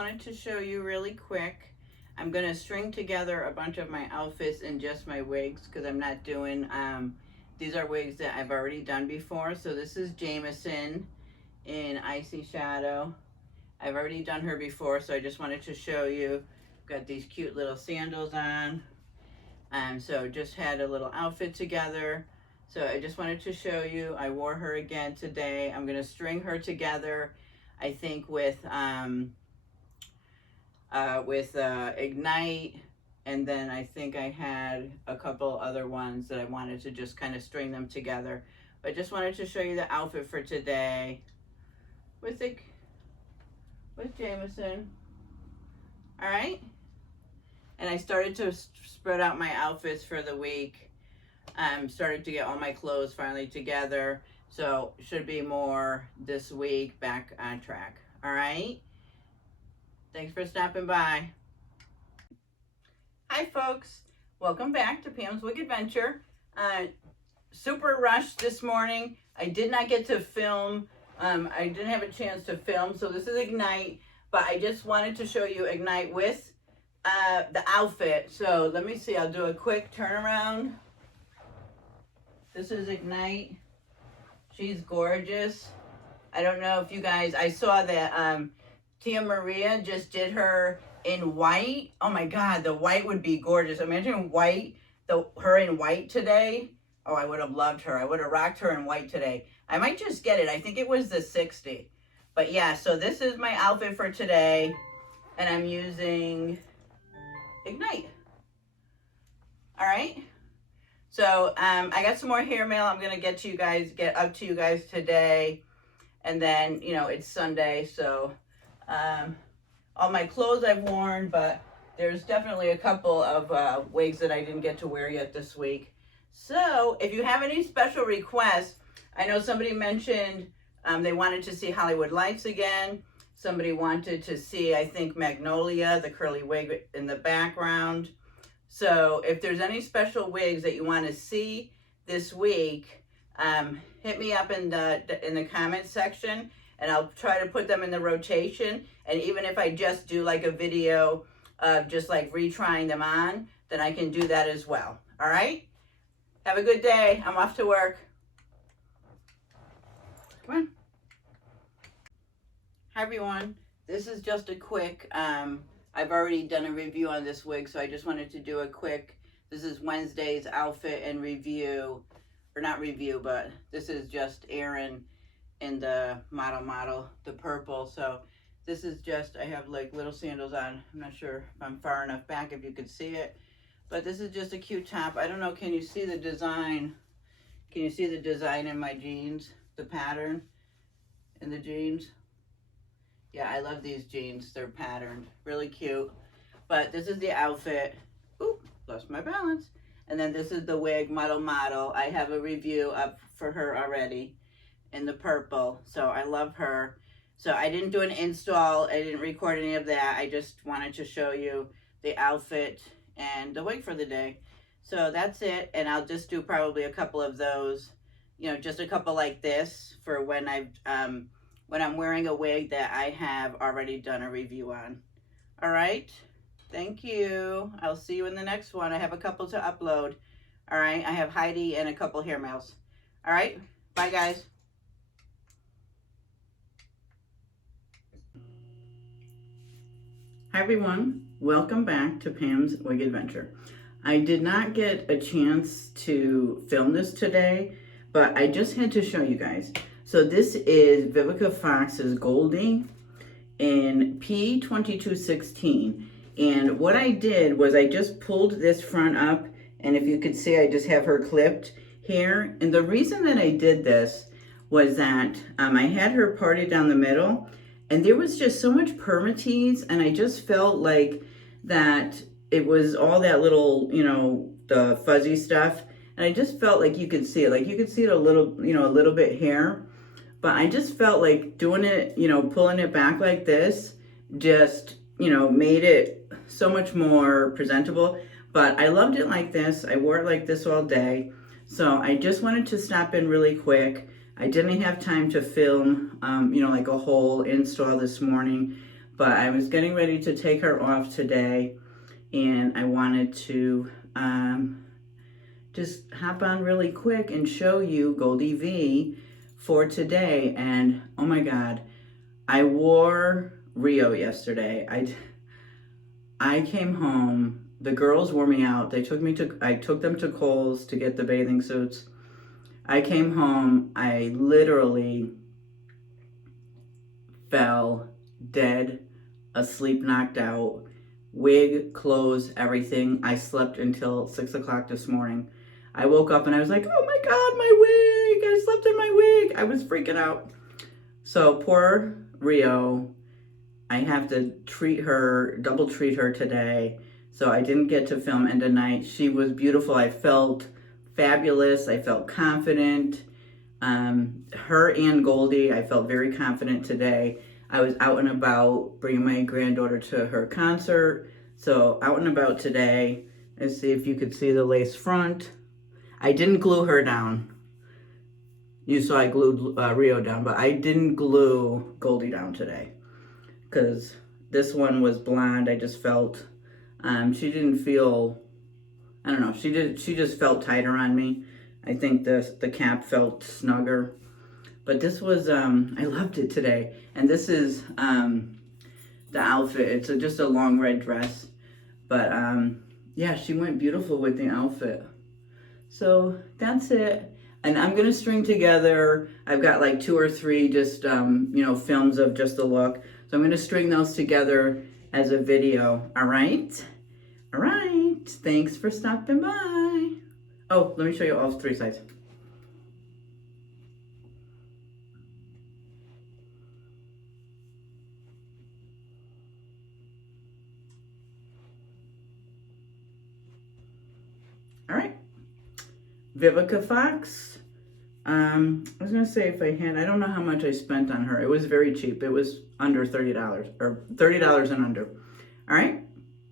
wanted to show you really quick. I'm going to string together a bunch of my outfits in just my wigs because I'm not doing, these are wigs that I've already done before. So this is Jamison in Icy Shadow. I've already done her before, so I just wanted to show you. Got these cute little sandals on. So just had a little outfit together. So I just wanted to show you. I wore her again today. I'm going to string her together, I think, with Ignite, and then I think I had a couple other ones that I wanted to just kind of string them together. But I just wanted to show you the outfit for today with Jamison. All right. And I started to spread out my outfits for the week. Started to get all my clothes finally together. So should be more this week, back on track. All right. Thanks for stopping by. Hi folks, welcome back to Pam's Wig Adventure. Super rushed this morning. I did not get to film. I didn't have a chance to film, so this is Ignite, but I just wanted to show you Ignite with the outfit. So let me see, I'll do a quick turnaround. This is Ignite. She's gorgeous. I don't know if you guys, I saw that Tia Maria just did her in white. Oh my God, the white would be gorgeous. Imagine white, her in white today. Oh, I would have loved her. I would have rocked her in white today. I might just get it. I think it was the 60. But yeah, so this is my outfit for today. And I'm using Ignite. All right. So I got some more hair mail I'm going to get up to you guys today. And then, you know, it's Sunday, so all my clothes I've worn, but there's definitely a couple of wigs that I didn't get to wear yet this week. So if you have any special requests, I know somebody mentioned they wanted to see Hollywood Lights again. Somebody wanted to see, I think, Magnolia, the curly wig in the background. So if there's any special wigs that you want to see this week, hit me up in the comment section, and I'll try to put them in the rotation. And even if I just do like a video of just like retrying them on, then I can do that as well. All right? Have a good day. I'm off to work. Come on. Hi everyone. This is just a quick, I've already done a review on this wig, so I just wanted to do a quick, this is Wednesday's outfit and review, or not review, but this is just Erin in the model, the purple. So this is just, I have like little sandals on. I'm not sure if I'm far enough back if you could see it, but this is just a cute top. I don't know, can you see the design? Can you see the design in my jeans? The pattern in the jeans? Yeah, I love these jeans. They're patterned, really cute. But this is the outfit. Oop, lost my balance. And then this is the wig, model. I have a review up for her already in the purple. So I love her. So I didn't do an install. I didn't record any of that. I just wanted to show you the outfit and the wig for the day. So that's it. And I'll just do probably a couple of those, you know, just a couple like this for when when I'm wearing a wig that I have already done a review on. All right. Thank you. I'll see you in the next one. I have a couple to upload. All right. I have Heidi and a couple hair mails. All right. Bye, guys. Hi, everyone. Welcome back to Pam's Wig Adventure. I did not get a chance to film this today, but I just had to show you guys. So this is Vivica Fox's Goldie in P2216. And what I did was I just pulled this front up, and if you could see, I just have her clipped here. And the reason that I did this was that I had her parted down the middle, and there was just so much permatease, and I just felt like that it was all that little, you know, the fuzzy stuff. And I just felt like you could see it. Like you could see it a little, you know, a little bit here. But I just felt like doing it, you know, pulling it back like this, just, you know, made it so much more presentable. But I loved it like this. I wore it like this all day. So I just wanted to stop in really quick. I didn't have time to film, you know, like a whole install this morning. but I was getting ready to take her off today, and I wanted to just hop on really quick and show you Goldie-V for today. And oh my God, I wore Rio yesterday. I came home, the girls wore me out. I took them to Kohl's to get the bathing suits. I came home, I literally fell dead, asleep, knocked out, wig, clothes, everything. I slept until 6 o'clock this morning. I woke up and I was like, oh my God, my wig, I slept in my wig. I was freaking out. So poor Rio, I have to double treat her today. So I didn't get to film end of night. She was beautiful. I felt fabulous. I felt confident. Her and Goldie, I felt very confident today. I was out and about bringing my granddaughter to her concert. So out and about today. Let's see if you could see the lace front. I didn't glue her down. You saw I glued Rio down, but I didn't glue Goldie down today because this one was blonde. I just felt, she didn't feel, I don't know, she just felt tighter on me. I think the cap felt snugger. But this was, I loved it today. And this is the outfit. It's just a long red dress. But yeah, she went beautiful with the outfit. So that's it. And I'm going to string together, I've got like 2 or 3 just, you know, films of just the look. So I'm going to string those together as a video. All right? All right. Thanks for stopping by. Oh, let me show you all 3 sides. All right. Vivica Fox. I was going to say if I had, I don't know how much I spent on her. It was very cheap. It was under $30 or $30 and under. All right.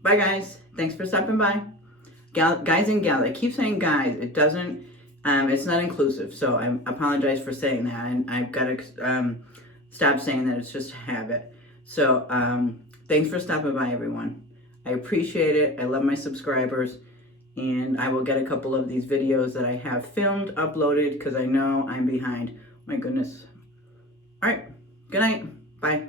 Bye, guys. Thanks for stopping by. Guys and gals. I keep saying guys. It doesn't, it's not inclusive. So I apologize for saying that. And I've got to stop saying that. It's just a habit. So thanks for stopping by, everyone. I appreciate it. I love my subscribers. And I will get a couple of these videos that I have filmed, uploaded, because I know I'm behind. My goodness. All right. Good night. Bye.